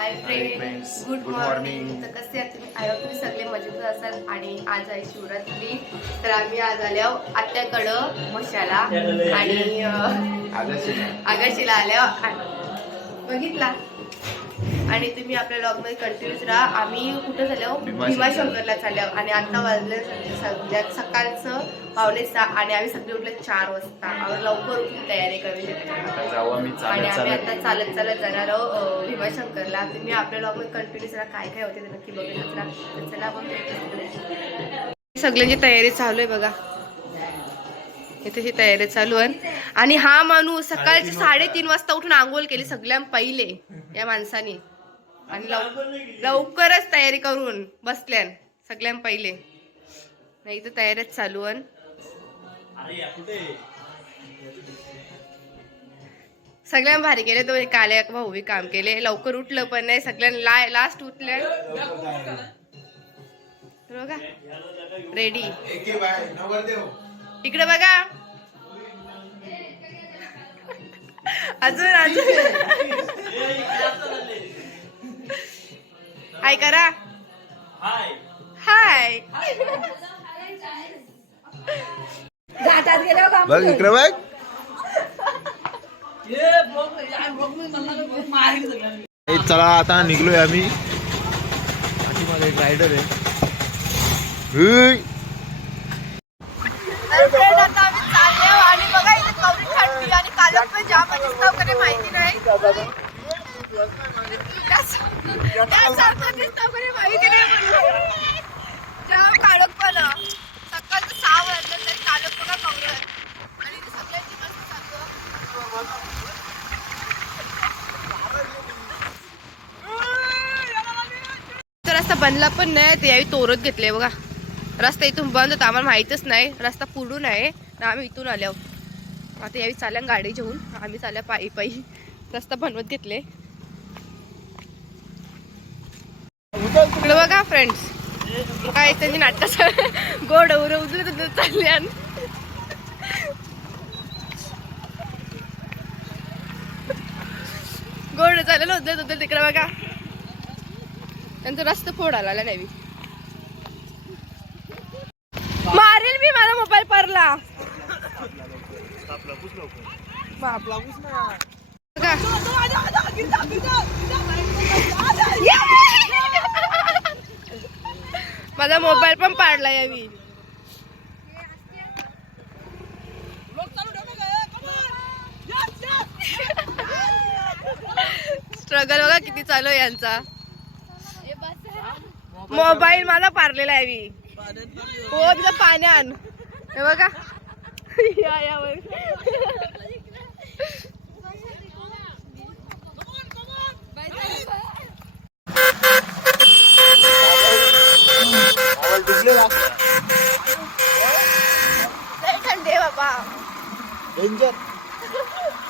Hi Hi friend friends. Good Good morning morning. तर कसे आहात तुम्ही? आय होप तुम्ही सगळे मजेत असाल आणि आज आहे शिवरात्री. तर आम्ही आज आल्या आत्याकडं मशाला. आणि आगरशीला. आल्या बघितला? आणि तुम्ही आपल्या लॉगमध्ये कंटिन्यूच राहा. आम्ही कुठं झालो? भीमाशंकर. भीमाशंकरला चाललो. आणि आता वाजले सध्या सकाळचं पावणे सहा आणि आम्ही सगळे उठले चार वाजता. आम्हाला लवकर उठून तयारी करावी आता जाऊ आम्ही आणि चालत आम्ही चालत. आता चालत चालत जाणार आहोत भीमाशंकरला. तुम्ही आपल्या लॉगमध्ये कंटिन्यूस राहा. काय काय होते ते नक्की बघत राहा. चला आपण सगळ्यांची तयारी चालू आहे बघा. इथे ही तयारी चालू आहे. आणि हा माणूस सकाळची साडेतीन वाजता उठून आंघोळ केली सगळ्यां पहिले या माणसाने. आणि लव- लवकरच तयारी करून बसल्यान सगळ्यां पहिले. नाही इथं तयारीच चालू सगळ्यां भारी केले तो काले भाऊ बी काम केले. लवकर उठलं पण नाही सगळ्यांना लास्ट उठल्या बघा. रेडी इकडे बघा. अजून अजून. हाय करा. हाय. बघ इकडे बघ. ए, चला आता निघलोय आम्ही. एक रायडर आहे. हुई. तर friend, आता आम्ही चाललो आणि बघा इथे कवरी आणि जाम का नाही माहिती नाही. रस्ता बनला पण नाही ते यावी तोरत घेतले बघा. रस्ता इथून बंद होता आम्हाला माहितच नाही. रस्ता पुढून आहे ना आम्ही इथून आलो. आता यावी चाल्या गाडी घेऊन आम्ही चाल्या पायी पायी. रस्ता बनवत घेतले. इकडं बघा फ्रेंड्स काय त्यांनी नाटक गोड उर उजले चालले गोड चालेल होतं होतं तिकडे बघा त्यांचा रस्ता फोड आला नाही मारेल मी माझा मोबाईल परला बघा. माझा मोबाईल पण यावी स्ट्रगल बघा किती चालू आहे यांचा. मोबाईल मला पारलेला आहे हो तिथं पाण्यान. हे बघा. या या बघ. लय थंडी आहे बाबा.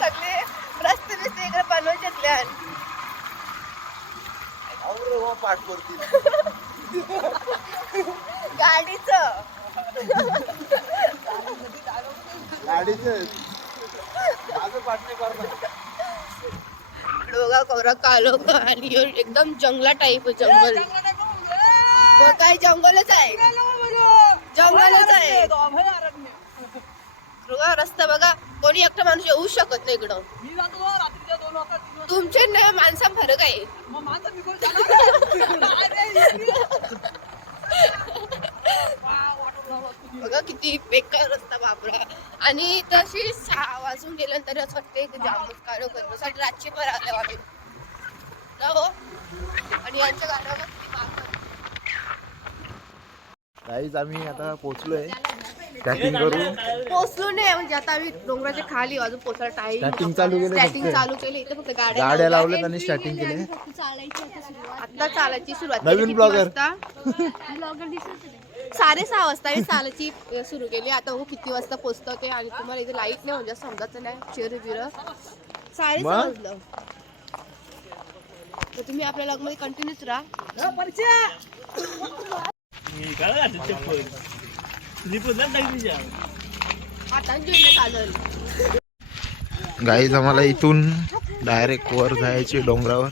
सगळे रस्ते बिस्ते इकडे बनवून घेतले. गाडीच. डोगा कोरा कालो आणि एकदम जंगला टाईप जंगल काय जंगलच आहे. जंगलच आहे. रस्ता बघा कोणी एकटा माणूस येऊ शकत नाही इकडं. तुमचे ना माणसा फरक आहे. बघा किती बेकार रस्ता बापरा आणि तशी सहा वाजून गेल्यानंतर असं वाटते की जामच काढो करण्यासाठी रातचे पण आले वाटेल हो. आणि यांच्या गाड्यावर काहीच आम्ही आता पोहोचलोय स्टॅटिंग करू पोहोचलो नाही म्हणजे आता आम्ही डोंगराच्या खाली अजून पोहोचायला टाईम Starting चालू केली स्टार्टिंग फक्त. चालू केली इथे फक्त गाड्या गाड्या लावल्या. लावल्यात आणि स्टार्टिंग केले आता चालायची सुरुवात नवीन केली. किती blogger. वाजता? साडेसहा वाजता आम्ही चालायची सुरू केली आता बघू किती वाजता पोहोचतो ते आणि तुम्हाला इथे लाइट नाही म्हणजे समजायचं नाही चिर बिर साडेसहा मग? वाजलं तर तुम्ही आपल्या लॉगमध्ये कंटिन्यूच राहा आता गेले चालल गाईज आम्हाला इथून डायरेक्ट वर जायचे डोंगरावर.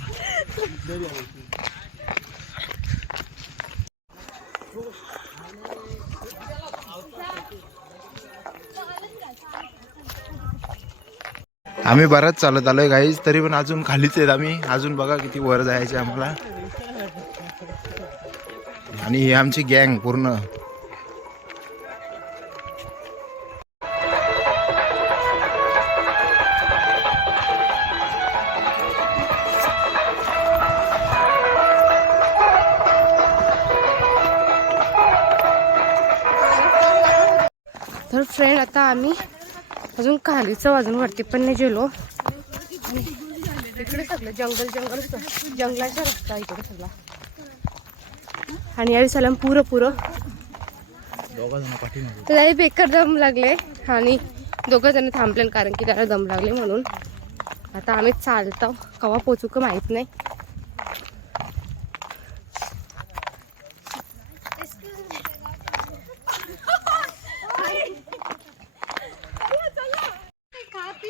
आम्ही बराच चालत आलोय गाईज. तरी पण अजून खालीच आहेत आम्ही. अजून बघा किती वर जायचे आम्हाला. आणि ही आमची गँग पूर्ण. तर फ्रेंड आता आम्ही अजून खालीचं अजून वरती पण नाही गेलो. इकडे सगळं जंगल जंगल जंगलाचा रस्ता इकडे सगळा. आणि यावेळी सलाम पुरं पुरं. त्याला बेकार दम लागले आणि दोघं जण थांबले कारण की त्याला दम लागले म्हणून. आता आम्ही चालतो. कवा पोचू का माहीत नाही.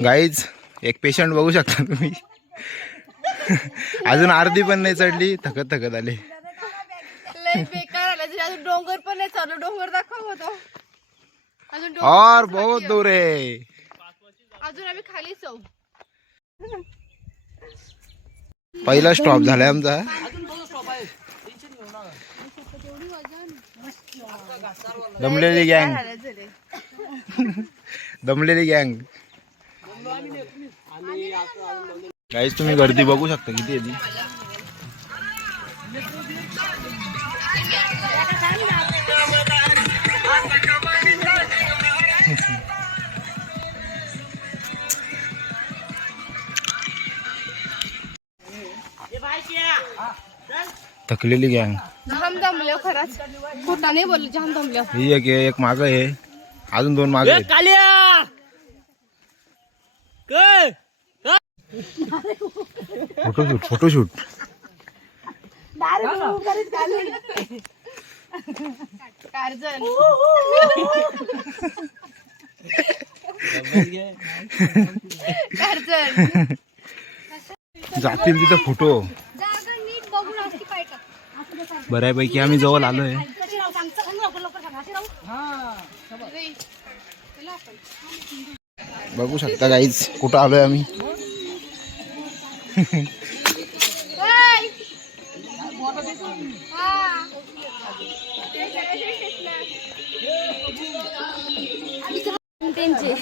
गाईज एक पेशंट बघू शकता तुम्ही. अजून अर्धी पण नाही चढली. थकत थकत आले. लय बेकार आला. अजून डोंगर पण नाही चालू. डोंगर दाखव होतो अजून डोंगर और पण बहुत बाकी दूर आहे. आहे. अजून आम्ही खाली जाऊ. पहिला स्टॉप झालाय आमचा. दमलेली गँग दमलेली गँग काहीच तुम्ही गर्दी बघू शकता किती आहे ती. थकलेली गँग. जाम दमले खरंच. खोटा नाही बोलले जाम दमले. ही एक एक माग आहे. अजून दोन माग फोटोशूट फोटोशूट जातील तिथं फोटो. बऱ्यापैकी आम्ही जवळ आलोय. बघू शकता काहीच कुठं आलोय आम्ही.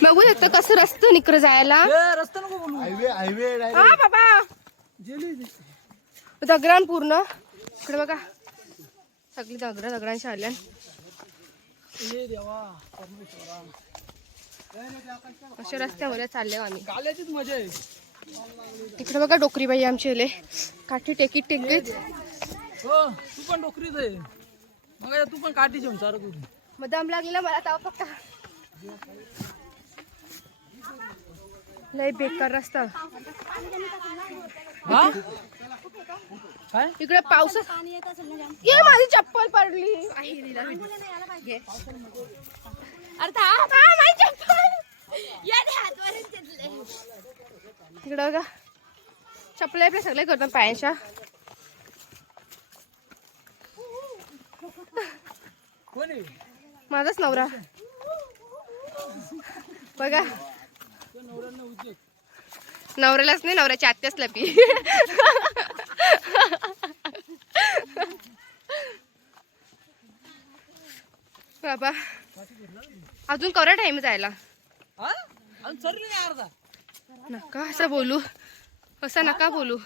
बघू शकता कसं रस्तं निकर जायला. हा बाबा. दगडान पूर्ण. इकडे बघा. सगळी दगड दगडांच्या आल्या. अशा रस्त्यावर चालले आम्ही. इकडे बघा डोकरीबाई आमचे आले. काठी टेकीत टेकीत. हो तू पण डोकरीच आहे. मग आता तू पण काठी जेवण चालत होती मग दम लागलेला मला तेव्हा फक्त लय बेकार रस्ता. हा? काय? इकडे पाऊस ये माझी चप्पल पडली. अरे माझी चप्पल. इकडे बघा. चप्पल आपल्या सगळे करतात पायांच्या कोण? माझाच नवरा. बघा. नवऱ्यालाच नाही नवऱ्याच्या आत्याच लपी बाबा. अजून कवरा टाइम जायला. हा? नका असं बोलू. असं नका बोलू.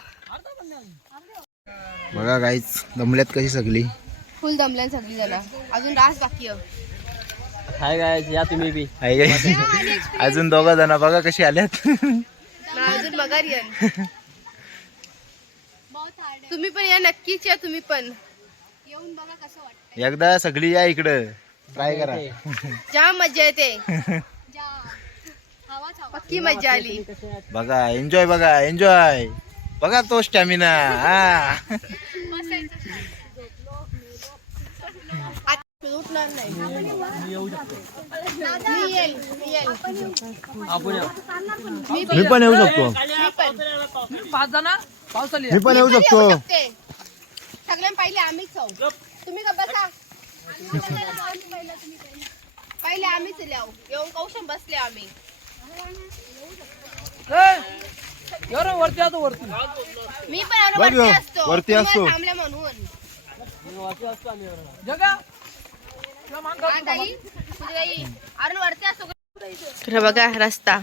बघा काहीच दमल्यात कशी सगळी? फुल दमल्यान सगळी जण अजून डास बाकी आहे. हाय गाय या तुम्ही बी. आहे काय अजून दोघा जण बघा कशी आल्यात. ना अजून मगार या तुम्ही पण या नक्कीच या तुम्ही पण. येऊन बघा कसं वाटतं एकदा सगळी या इकडं. ट्राय करा. जाम मजा येते. पक्की मजा आली. बघा एन्जॉय बघा एन्जॉय बघा तो स्टॅमिना हा. उठणार नाही. मी येईल मी येईल आपण मी पण येऊ शकतो. पाच जण पावसाली मी पण येऊ शकतो. सगळ्यां पहिले आम्हीच तुम्ही का बसा. पहिले आम्हीच लिहाव येऊन कौशम बसले आम्ही. वरती आता वरती. मी पण वरती असतो. वरती तुम्हाला असतो. थांबले म्हणून. जगा. तर बघा रस्ता.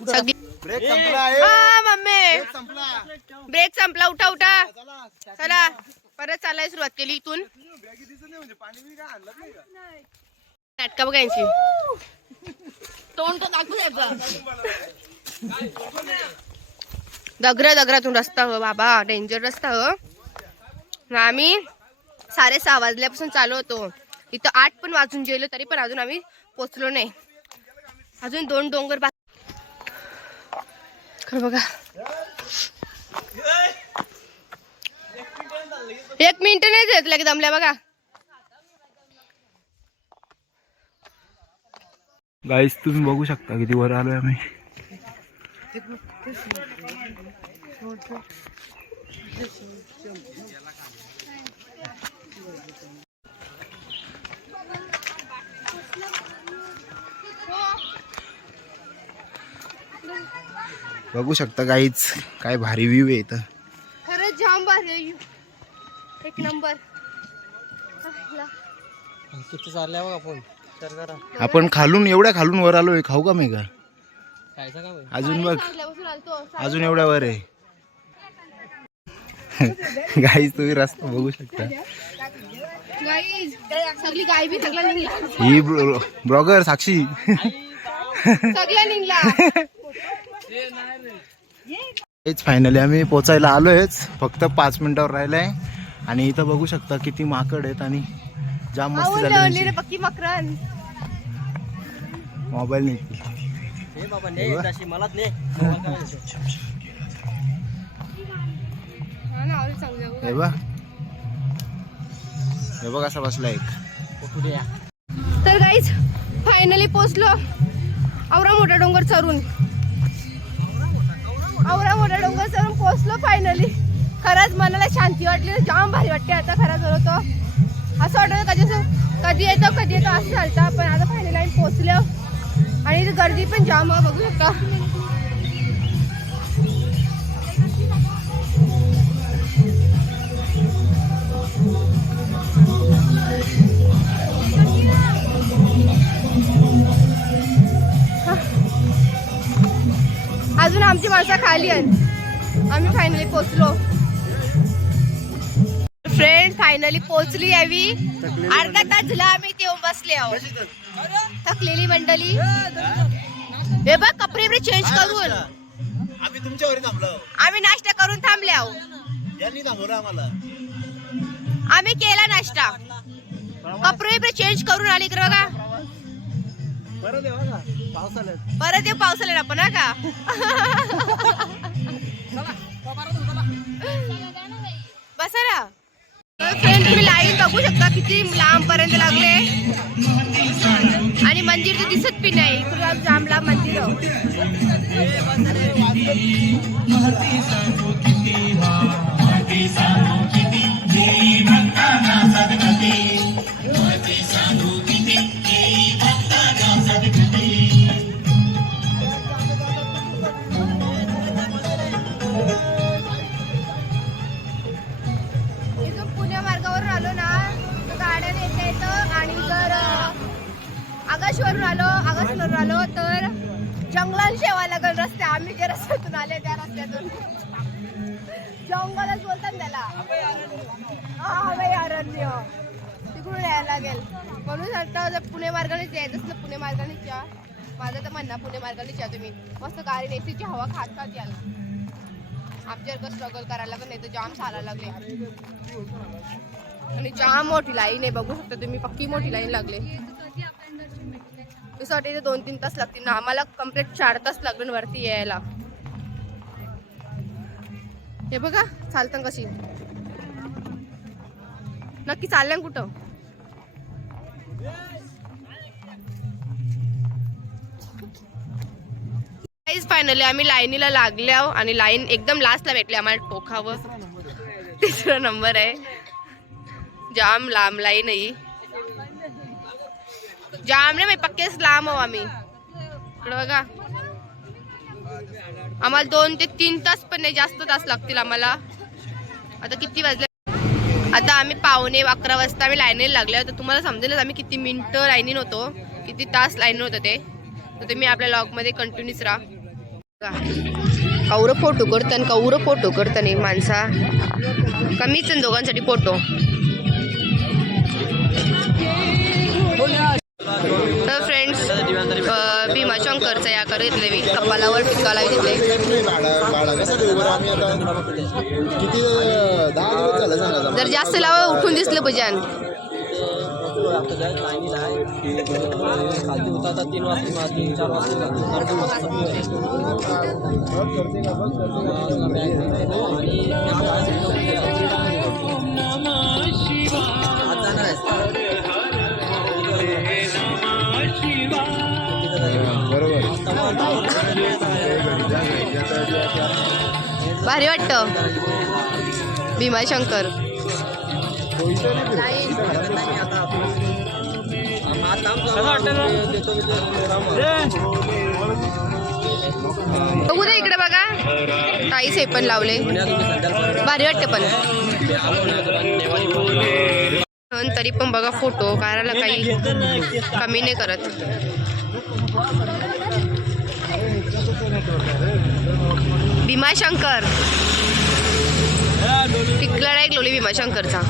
सगळी ब्रेक संपला ए. हा मम्मी. संपला. ब्रेक संपला. उठा उठा. चला. परत चालायला सुरुवात केली इथून. नाटका बघा यांची. तोंड तर दाखवू दगरा दगरातून रस्ता हो बाबा. डेंजर रस्ता हो. ना आम्ही साडे सहा वाजल्यापासून चालू होतो. इथं आठ पण वाजून गेलो तरी पण अजून आम्ही पोचलो नाही. अजून दोन डोंगर बा बघा. एक मिनिट नाही देत लगे दमल्या बघा. गाईस तुम्ही बघू शकता किती वर आलोय आम्ही. बघू शकता काहीच काय भारी व्ह्यू आहे इथं. खरंच जाम भारी आहे. एक नंबर किती चालल्या बघ आपण आपण खालून एवढ्या खालून वर आलोय खाऊ का मी का? अजून बघ. अजून एवढ्या वर आहे. गाईच तुम्ही रस्ता बघू शकता. गाईज सगळी गाय बी सगळा निघला ही ब्लॉगर साक्षी. हेच फायनली आम्ही पोचायला आलोयच. फक्त पाच मिनिटावर राहिलंय. आणि इथं बघू शकता किती माकड आहेत आणि जाम मस्ती झाली मोबाईल नाही. हे बघ. असा बसला एक. तर गाईज फायनली पोचलो आवरा मोठा डोंगर चढून आवरा मोठा डोंगर सरून पोचलो फायनली खरंच मनाला शांती वाटली जाम भारी वाटते आता खरंच होतो. असं वाटतं कधी असं कधी येतो कधी येतो असं चालतं. पण आता फायनली आम्ही पोहोचलो. आणि गर्दी पण जाम आहे बघू शकता. अजून आमची माणसं खाली आहेत. आम्ही फायनली पोचलो. फ्रेंड फायनली पोचली यावी अर्धा तास झाला आम्ही येऊन बसले आहोत. थकलेली मंडळी. हे बघ कपडे बिपडे चेंज करून. आम्ही तुमच्यावर थांबलो आम्ही नाश्ता करून थांबले आहो यांनी थांबवलं आम्हाला. आम्ही केला नाश्ता. कपडे बिपडे चेंज करून आले इकडे बघा. बरं देवा का पावसाळ्यात. परत येऊ पावसाला आपण हा का? बसा ना. फ्रेंड तुम्ही लाईन बघू शकता किती लांब पर्यंत लागले. आणि मंदिर तर दिसत बी नाही. इकडं जाम लांब मंदिर. तर आणि आकाशवरून आलो आकाशवरून आलो तर जंगलात शेवा लागल रस्ते आम्ही जे रस्त्यातून आले त्या रस्त्यातून. जंगलच बोलतात त्याला. हा अरण्य. तिकडून यायला लागेल. म्हणून सांगता जर पुणे मार्गानेच यायचं असलं पुणे मार्गानेच या. माझं तर म्हणणं पुणे मार्गानेच या तुम्ही. मस्त गाडी नेसीची हवा खात खात याला. आमच्यासारखं स्ट्रगल करायला पण नाही तर जाम चालायला लागले. आणि जाम मोठी लाईन आहे बघू शकता तुम्ही पक्की मोठी लाईन लागले. असं वाटते दोन तीन तास लागतील ना आम्हाला कंप्लीट चार तास लागून वरती यायला. हे बघा चालतं कशी. नक्की चाललं कुठं? फायनली आम्ही लाईनीला लागल्या आणि लाईन एकदम लास्टला भेटली आम्हाला टोकावं. तिसरा नंबर आहे. जाम लांब लाईन आहे जाम नाही माहीत, पक्केच लांब आहो आम्ही इकडं बघा आम्हाला दोन ते तीन तास पण नाही जास्त तास लागतील आम्हाला। आता किती वाजले? आता आम्ही पावणे अकरा वाजता आम्ही लाईनीला लागले. तर तुम्हाला समजेलच आम्ही किती मिनटं लाईनीन होतो. किती तास लाईन होतं ते. तर तुम्ही आपल्या लॉकमध्ये कंटिन्यूच राहा. कौरं फोटो करताना कौरं फोटो करताना माणसा कमीच आहे दोघांसाठी फोटो. भीमाशंकरचा या कर घेतले मी. कपालावर टिकाला घेतले. किती दहा दिवस झालं सांगा जर. जास्त लावा उठून दिसलं पाहिजे खालती होता आता तीन भारी वाटतं. भीमाशंकर. बघू दे इकडे बघा. ताईस हे पण लावले. भारी वाटते पण. पण तरी पण बघा फोटो काढायला काही कमी नाही करत. भीमाशंकर. तिकडला एक लोली भीमाशंकरचा.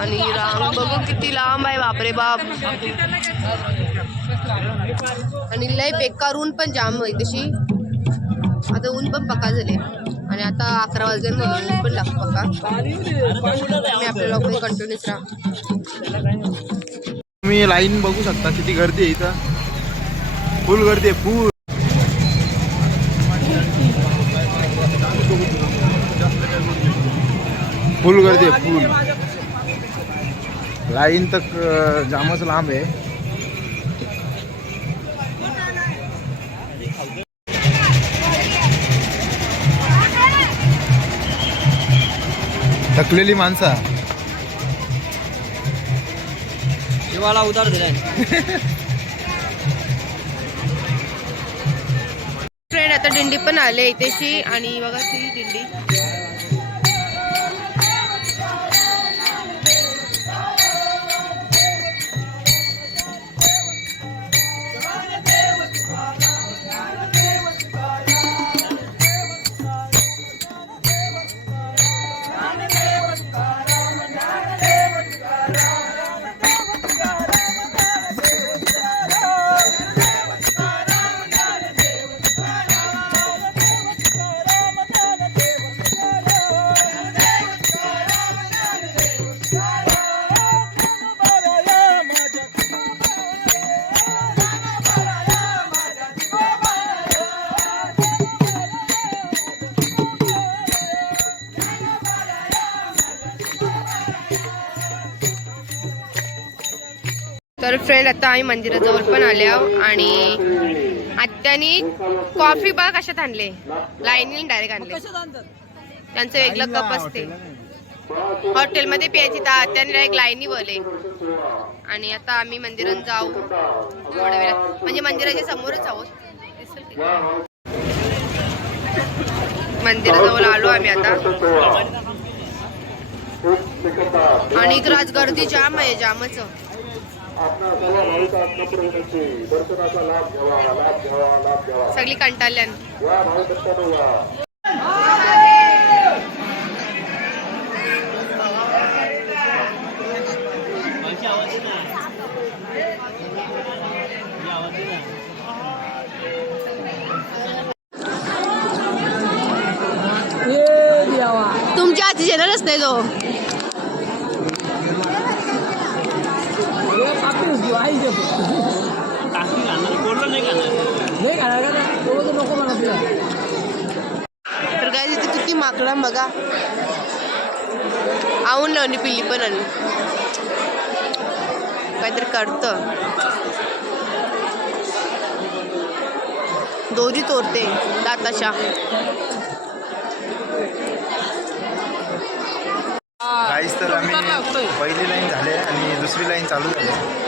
आणि रांग बघू किती लांब आहे बापरे बाप. आणि लय बेकार ऊन पण जाम आहे तशी. आता ऊन पण पका झाले. आणि आता अकरा वाजले ऊन पण लागतो पका मी आपल्या लोक कंटिन्यूच राहा. तुम्ही लाईन बघू शकता किती गर्दी आहे इथं. फुल गर्दी आहे फुल फुल गर्दी आहे फुल. लाईन तर जामच लांब आहे. थकलेली माणसा. जीवाला उधार दिलाय. फ्रेंड आता दिंडी पण आले इथेशी आणि बघा ती दिंडी. आता आम्ही मंदिराजवळ पण आले आहो आणि आत्यानी कॉफी बघ कशात आणले. लाईनीने डायरेक्ट आणले. त्यांचं वेगळं कप असते. हॉटेलमध्ये प्यायची तर आत्याने डायरेक्ट लाईनी बोले आणि आता आम्ही मंदिरात जाऊ. थोड्या वेळात म्हणजे मंदिराच्या समोरच आहोत? मंदिराजवळ आलो आम्ही आता. आणि आज गर्दी जाम आहे जामच. सगळी कंटाळल्यान. तुमच्या हाती येणारच नाही तो तर काय तिथे किती माकडा बघा. आऊन लावली पिल्ली पण आणि. काहीतरी करतं दोरी दाताच्या काहीच तर आम्ही पहिली लाईन झाले आणि दुसरी लाईन चालू झाली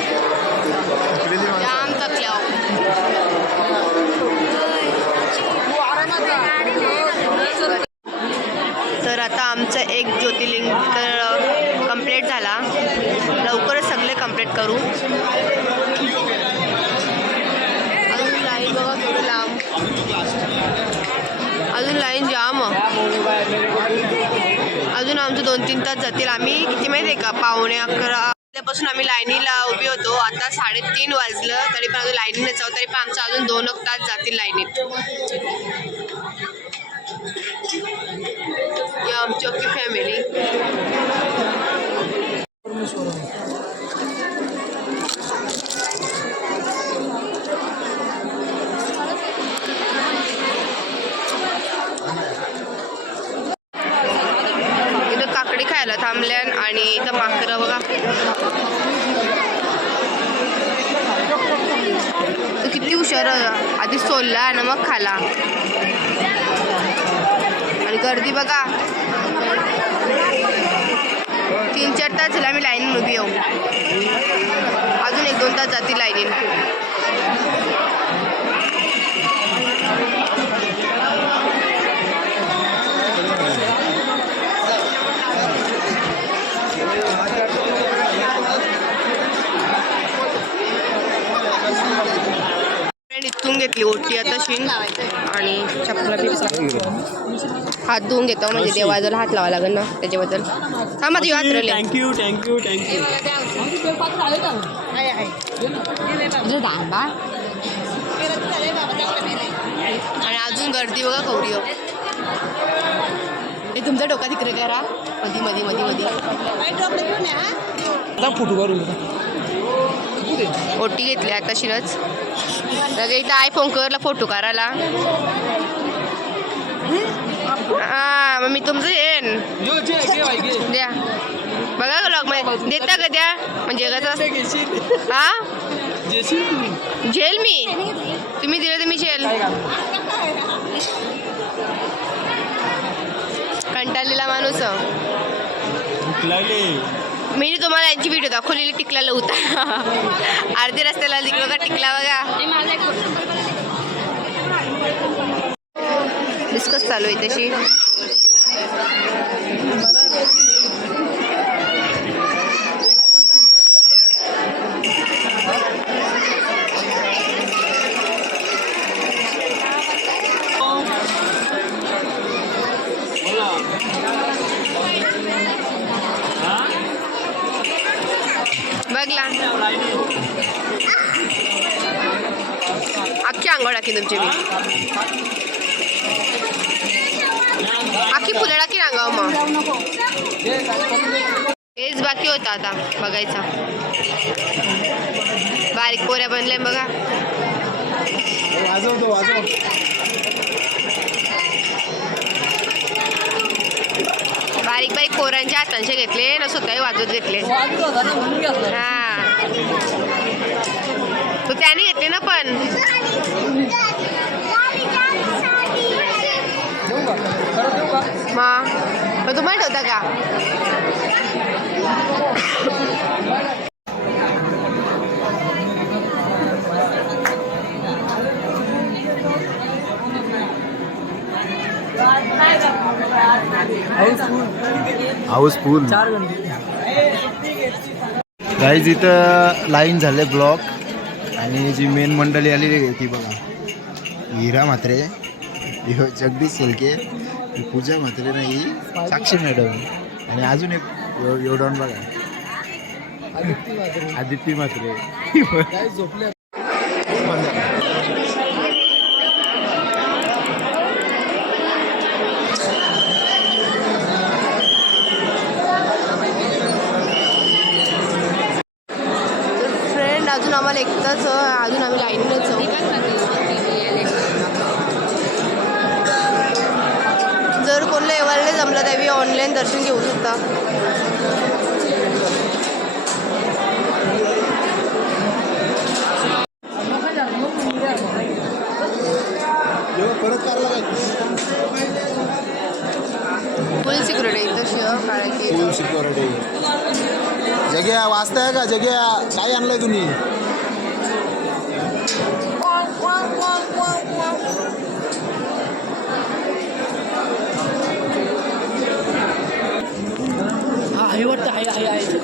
इकडे जी माणसं- जाम थकल्या तर आता आमचं एक ज्योतिर्लिंग तर कंप्लीट झाला लवकरच सगळे कंप्लीट करू अजून लाईन बघा थोडं लांब अजून लाईन जाम अजून आमचं दोन तीन तास जातील आम्ही. किती माहिती आहे का? पावणे अकरा पासून आम्ही लाईनीला उभी होतो. आता साडेतीन वाजलं तरी पण अजून लाईनीने जाऊ तरी पण आमचं अजून दोन एक तास जातील लाईनीत. या आमची अख्खी फॅमिली इथं काकडी खायला थांबल्यान आणि इथं माकरं बघा. तू किती हुशार आधी सोलला आणि मग खाला. आणि गर्दी बघा. तीन चार तास झाला आम्ही लाईन उभी येऊ अजून एक दोन तास जाते लाईनीन घेतली ओटी आता शिन आणि चपला बिपला हात धुवून घेतो म्हणजे देवाजवळ हात लावा लागेल ना त्याच्याबद्दल. हा माझी हात राहिले थँक्यू थँक्यू थँक्यू आणि अजून गर्दी बघा कवडी हो. हे तुमचा डोका तिकडे करा. मधी मधी मधी मधी. फोटो करू ओटी घेतली आता शिनच लगे इथं आयफोन करला फोटो काढायला. हा मग मी तुमचं येईन यो जे घे बाई घे. द्या. बघा लॉगमध्ये. देता का द्या. म्हणजे कसं हा? तुम्ही झेल मी. तुम्ही दिलं तर मी झेल कंटाळलेला माणूस लागले. मी तुम्हाला यांची व्हिडिओ दाखवलेली टिकला होता अर्ध्या रस्त्याला तिकडे बघा टिकला बघा. डिस्कस चालू आहे तशी. बघला अख्खी आंघोळ टाकी तुमची? मी अख्खी फुलं टाकी अंगाव मग हेच बाकी होता आता बघायचा. बारीक पोऱ्या बनल्या बघा. बारीक बारीक पोरांचे हातांचे घेतले ना स्वतःही वाजवत घेतला. हा. तो त्याने घेतले ना पण. देऊ का खरं देऊ का? मग मग तुम्हाला ठेवता का हाऊस फुल चार घंटे. गाईज इथं लाईन झाले ब्लॉक आणि जी मेन मंडळी आलेली आहे ती बघा. हिरा म्हात्रे जगदीश सोलके पूजा म्हात्रे नाही साक्षी मॅडम आणि अजून एक एव- एवढं बघा. आदित्य म्हात्रे. आदित्य म्हात्रे काय झोपले फ्रेंड अजून आम्हाला अजून आम्ही लाईनीनच जर कोणाला एवढं नाही जमलं तर ऑनलाईन दर्शन घेऊ शकता.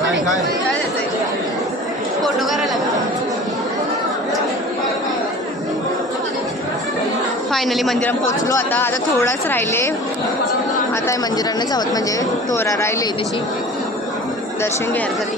काय काय? फोटो करायला. फायनली मंदिरात पोहोचलो आता. आता थोडाच राहिले. आता या आहोत. म्हणजे थोडा राहिले तशी दर्शन घ्यायसाठी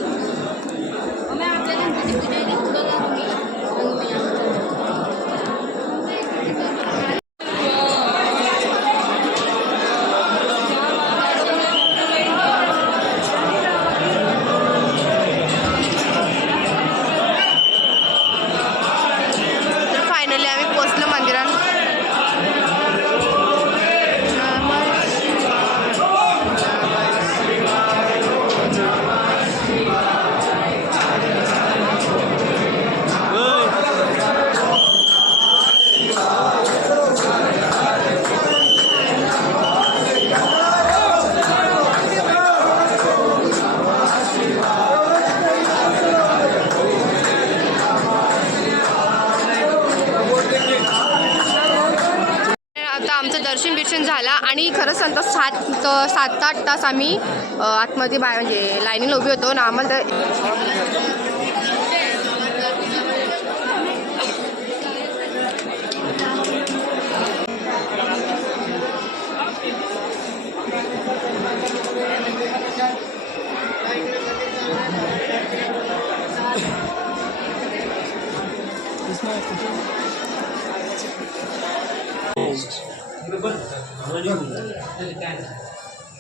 तास आम्ही आतमध्ये बाय म्हणजे लाईनीला उभी होतो ना आम्हाला तर-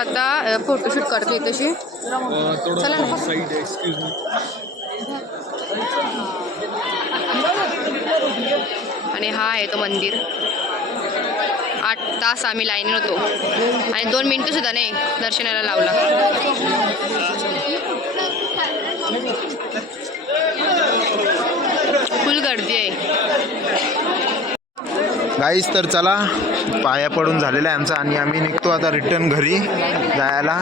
आता फोटोशूट करते तशी. चला ना. आणि हा आहे तो मंदिर. आठ तास आम्ही लाईन होतो. आणि दोन मिनटं सुद्धा नाही दर्शनाला लावला. फुल गर्दी आहे. गाईस तर चला. पाया पडून झालेला आहे आमचा आणि आम्ही निघतो आता रिटर्न घरी जायला.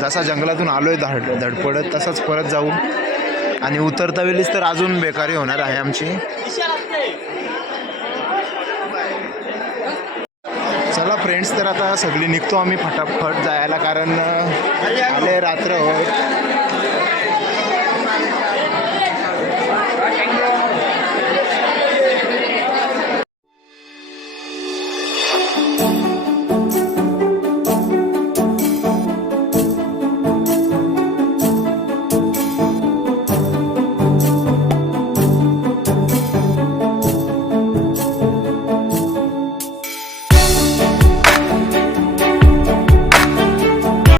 जसा जंगलातून आलो आहे धड धडपडत तसाच परत जाऊ. आणि उतरता वेळीच तर अजून बेकारी होणार आहे आमची. चला फ्रेंड्स तर आता सगळी निघतो आम्ही फटाफट जायला कारण आले रात्र होत